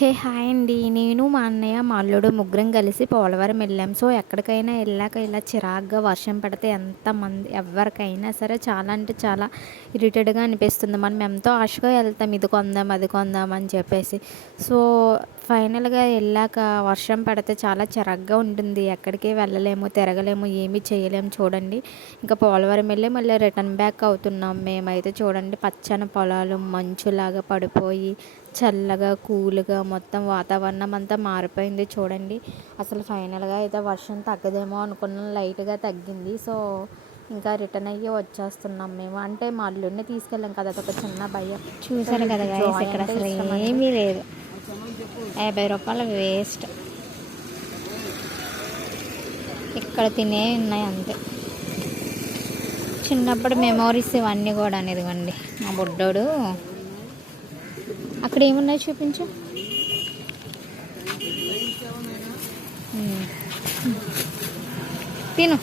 Hey hi అండి. నేను మా అన్నయ్య మా అల్లుడు ముగ్గురం కలిసి పోలవరం వెళ్ళాం. సో ఎక్కడికైనా వెళ్ళాక ఇలా చిరాగ్గా వర్షం పడితే ఎంతమంది ఎవరికైనా సరే చాలా అంటే చాలా ఇరిటేట్గా అనిపిస్తుంది. మనం ఎంతో ఆశగా వెళ్తాం. ఇది కొందాం అది కొందాం అని చెప్పేసి. సో ఫైనల్గా వెళ్ళాక వర్షం పడితే చాలా చిరాగ్గా ఉంటుంది. ఎక్కడికి వెళ్ళలేము తిరగలేము ఏమీ చేయలేము చూడండి. ఇంకా పోలవరం వెళ్ళి మళ్ళీ రిటర్న్ బ్యాక్ అవుతున్నాం మేమైతే. చూడండి పచ్చని పొలాలు మంచులాగా పడిపోయి చల్లగా కూల్గా మొత్తం వాతావరణం అంతా మారిపోయింది చూడండి. అసలు ఫైనల్గా అయితే వర్షం తగ్గదేమో అనుకున్నాం. లైట్గా తగ్గింది. సో ఇంకా రిటర్న్ అయ్యి వచ్చేస్తున్నాం మేము. అంటే మా అల్లుడిని తీసుకెళ్ళాం కదా అదొక చిన్న భయం. చూసారు కదా ఇక్కడ అసలు. ఏమీ లేదు. యాభై రూపాయలు వేస్ట్ ఇక్కడ తినే ఉన్నాయి అంతే. చిన్నప్పుడు మెమోరీస్ ఇవన్నీ కూడా ఇదిగోండి మా బుడ్డోడు. అక్కడ ఏమున్నాయి చూపించు. తిను.